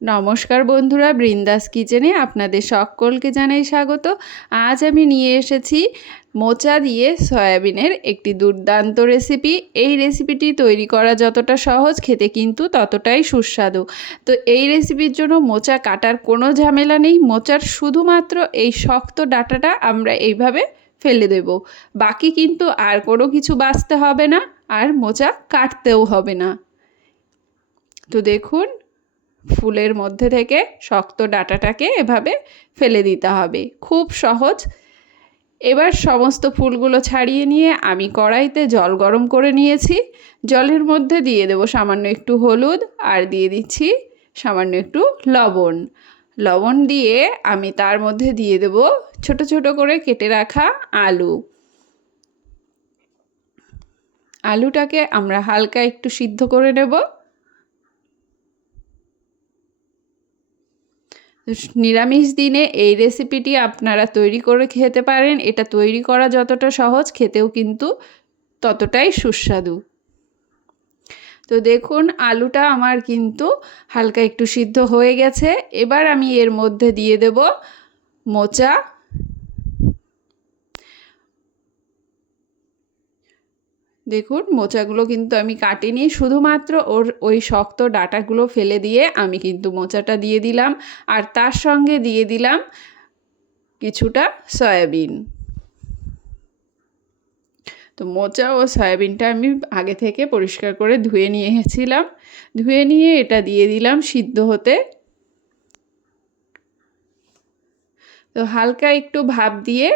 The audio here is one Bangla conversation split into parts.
নমস্কার বন্ধুরা, বৃন্দাস কিচেনে আপনাদের সকলকে জানাই স্বাগত। আজ আমি নিয়ে এসেছি মোচা দিয়ে সয়াবিনের একটি দুর্দান্ত রেসিপি। এই রেসিপিটি তৈরি করা যতটা সহজ, খেতে কিন্তু ততটাই সুস্বাদু। তো এই রেসিপির জন্য মোচা কাটার কোনো ঝামেলা নেই। মোচার শুধুমাত্র এই শক্ত ডাঁটাটা আমরা এইভাবে ফেলে দেব, বাকি কিন্তু আর কোনো কিছু বাছতে হবে না, আর মোচা কাটতেও হবে না। তো দেখুন, ফুলের মধ্যে থেকে শক্ত ডাঁটাটাকে এভাবে ফেলে দিতে হবে, খুব সহজ। এবার সমস্ত ফুলগুলো ছাড়িয়ে নিয়ে আমি কড়াইতে জল গরম করে নিয়েছি। জলের মধ্যে দিয়ে দেবো সামান্য একটু হলুদ, আর দিয়ে দিচ্ছি সামান্য একটু লবণ। লবণ দিয়ে আমি তার মধ্যে দিয়ে দেবো ছোট ছোট করে কেটে রাখা আলু। আলুটাকে আমরা হালকা একটু সিদ্ধ করে নেব। নিরামিষ দিনে এই রেসিপিটি আপনারা তৈরি করে খেতে পারেন। এটা তৈরি করা যতটা সহজ, খেতেও কিন্তু ততটাই সুস্বাদু। তো দেখুন, আলুটা আমার কিন্তু হালকা একটু সিদ্ধ হয়ে গেছে। এবার আমি এর মধ্যে দিয়ে দেব মোচা। দেখুন, মোচাগুলো কিন্তু আমি কাটিনি, শুধুমাত্র ওই শক্ত ডাঁটাগুলো ফেলে দিয়ে আমি কিন্তু মোচাটা দিয়ে দিলাম, আর তার সঙ্গে দিয়ে দিলাম কিছুটা সয়াবিন। তো মোচা ও সয়াবিনটা আমি আগে থেকে পরিষ্কার করে ধুয়ে নিয়েছিলাম। ধুয়ে নিয়ে এটা দিয়ে দিলাম সিদ্ধ হতে। তো হালকা একটু ভাপ দিয়ে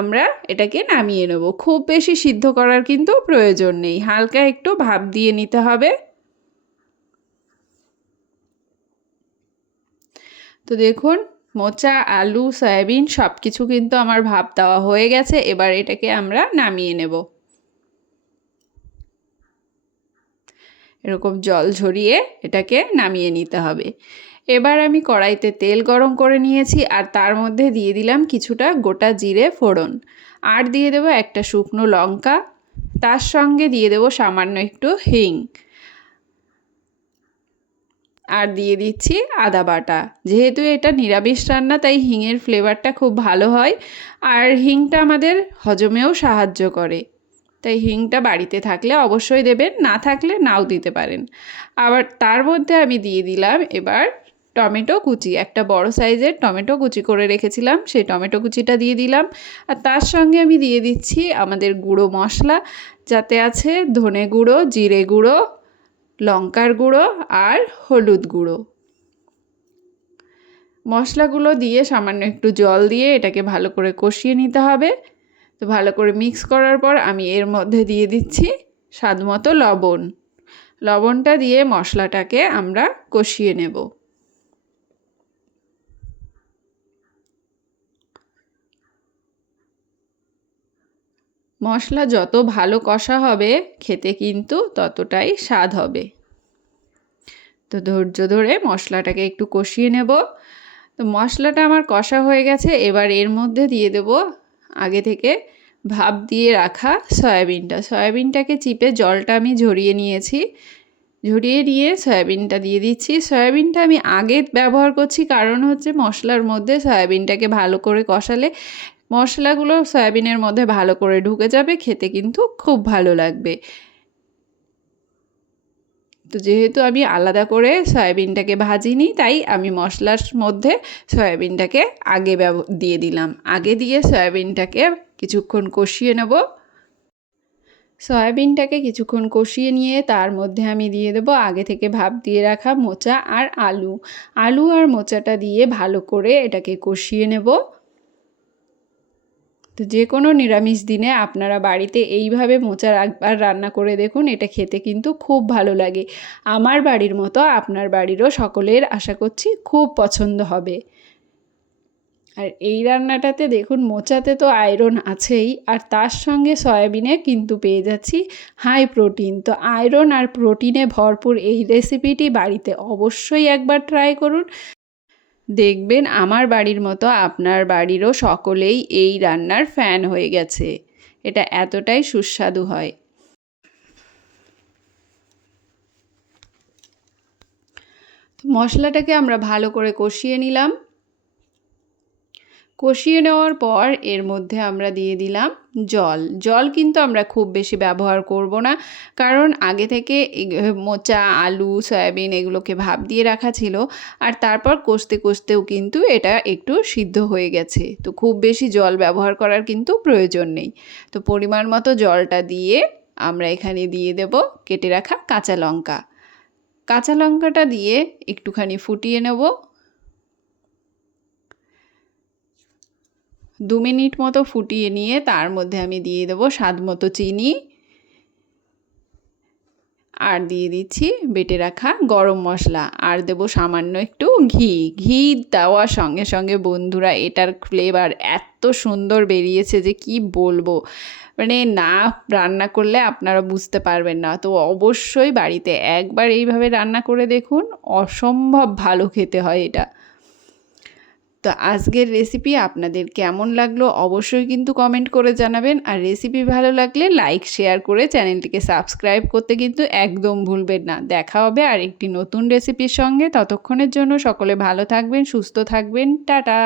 আমরা এটাকে নামিয়ে নেব। খুব বেশি সিদ্ধ করার কিন্তু প্রয়োজন নেই, হালকা একটু ভাপ দিয়ে নিতে হবে। তো দেখুন, মোচা, আলু, সয়াবিন সব কিছু কিন্তু আমার ভাপ দেওয়া হয়ে গেছে। এবার এটাকে আমরা নামিয়ে নেব। এরকম জল ঝরিয়ে এটাকে নামিয়ে নিতে হবে। এবার আমি কড়াইতে তেল গরম করে নিয়েছি, আর তার মধ্যে দিয়ে দিলাম কিছুটা গোটা জিরে ফোড়ন, আর দিয়ে দেবো একটা শুকনো লঙ্কা, তার সঙ্গে দিয়ে দেবো সামান্য একটু হিং, আর দিয়ে দিচ্ছি আদা বাটা। যেহেতু এটা নিরামিষ রান্না, তাই হিংয়ের ফ্লেভারটা খুব ভালো হয়, আর হিংটা আমাদের হজমেও সাহায্য করে। তাই হিংটা বাড়িতে থাকলে অবশ্যই দেবেন, না থাকলে নাও দিতে পারেন। আবার তার মধ্যে আমি দিয়ে দিলাম এবার টমেটো কুচি। একটা বড় সাইজের টমেটো কুচি করে রেখেছিলাম, সেই টমেটো কুচিটা দিয়ে দিলাম। আর তার সঙ্গে আমি দিয়ে দিচ্ছি আমাদের গুঁড়ো মশলা, যাতে আছে ধনে গুঁড়ো, জিরে গুঁড়ো, লঙ্কার গুঁড়ো আর হলুদ গুঁড়ো। মশলাগুলো দিয়ে সামান্য একটু জল দিয়ে এটাকে ভালো করে কষিয়ে নিতে হবে। তো ভালো করে মিক্স করার পর আমি এর মধ্যে দিয়ে দিচ্ছি স্বাদমতো লবণ। লবণটা দিয়ে মশলাটাকে আমরা কষিয়ে নেব। মশলা যত ভালো কষা হবে, খেতে কিন্তু ততটাই স্বাদ হবে। তো ধৈর্য ধরে মশলাটাকে একটু কষিয়ে নেব। তো মশলাটা আমার কষা হয়ে গেছে। এবার এর মধ্যে দিয়ে দেব আগে থেকে ভাপ দিয়ে রাখা সয়াবিনটা। সয়াবিনটাকে চিপে জলটা আমি ঝরিয়ে নিয়েছি। ঝরিয়ে নিয়ে সয়াবিনটা দিয়ে দিচ্ছি। সয়াবিনটা আমি আগে ব্যবহার করছি, কারণ হচ্ছে মশলার মধ্যে সয়াবিনটাকে ভালো করে কষালে মশলাগুলো সয়াবিনের মধ্যে ভালো করে ঢুকে যাবে, খেতে কিন্তু খুব ভালো লাগবে। তো যেহেতু আমি আলাদা করে সয়াবিনটাকে ভাজিনি, তাই আমি মশলার মধ্যে সয়াবিনটাকে আগে দিয়ে দিলাম। আগে দিয়ে সয়াবিনটাকে কিছুক্ষণ কষিয়ে নেব। সয়াবিনটাকে কিছুক্ষণ কষিয়ে নিয়ে তার মধ্যে আমি দিয়ে দেবো আগে থেকে ভাপ দিয়ে রাখা মোচা আর আলু। আলু আর মোচাটা দিয়ে ভালো করে এটাকে কষিয়ে নেব। তো যে কোনো নিরামিষ দিনে আপনারা বাড়িতে এইভাবে মোচার একবার রান্না করে দেখুন, এটা খেতে কিন্তু খুব ভালো লাগে। আমার বাড়ির মতো আপনার বাড়িরও সকলের আশা করছি খুব পছন্দ হবে। আর এই রান্নাটাতে দেখুন, মোচাতে তো আয়রন আছেই, আর তার সঙ্গে সয়াবিনে কিন্তু পেয়ে যাচ্ছি হাই প্রোটিন। তো আয়রন আর প্রোটিনে ভরপুর এই রেসিপিটি বাড়িতে অবশ্যই একবার ট্রাই করুন। দেখবেন আমার বাড়ির মতো আপনার বাড়িরও সকলেই এই রান্নার ফ্যান হয়ে গেছে। এটা এতটাই সুস্বাদু হয়। মশলাটাকে আমরা ভালো করে কষিয়ে নিলাম। কষিয়ে নেওয়ার পর এর মধ্যে আমরা দিয়ে দিলাম জল। জল কিন্তু আমরা খুব বেশি ব্যবহার করব না, কারণ আগে থেকে মোচা, আলু, সয়াবিন এগুলোকে ভাপ দিয়ে রাখা ছিল, আর তারপর কষতে কষতেও কিন্তু এটা একটু সিদ্ধ হয়ে গেছে। তো খুব বেশি জল ব্যবহার করার কিন্তু প্রয়োজন নেই। তো পরিমাণ মতো জলটা দিয়ে আমরা এখানে দিয়ে দেব কেটে রাখা কাঁচা লঙ্কা। কাঁচা লঙ্কাটা দিয়ে একটুখানি ফুটিয়ে নেব। 2 মিনিট মতো ফুটিয়ে নিয়ে তার মধ্যে আমি দিয়ে দেবো স্বাদ মতো চিনি, আর দিয়ে দিচ্ছি বেটে রাখা গরম মশলা, আর দেবো সামান্য একটু ঘি। ঘি দেওয়ার সঙ্গে সঙ্গে বন্ধুরা এটার ফ্লেভার এত সুন্দর বেরিয়েছে যে কি বলবো, মানে না রান্না করলে আপনারা বুঝতে পারবেন না। তো অবশ্যই বাড়িতে একবার এইভাবে রান্না করে দেখুন, অসম্ভব ভালো খেতে হয় এটা। তো আজকের রেসিপি আপনাদের কেমন লাগলো অবশ্যই কিন্তু কমেন্ট করে জানাবেন, আর রেসিপি ভালো লাগলে লাইক শেয়ার করে চ্যানেলটিকে সাবস্ক্রাইব করতে কিন্তু একদম ভুলবেন না। দেখা হবে আর একটি নতুন রেসিপির সঙ্গে। ততক্ষণের জন্য সকলে ভালো থাকবেন, সুস্থ থাকবেন, টাটা।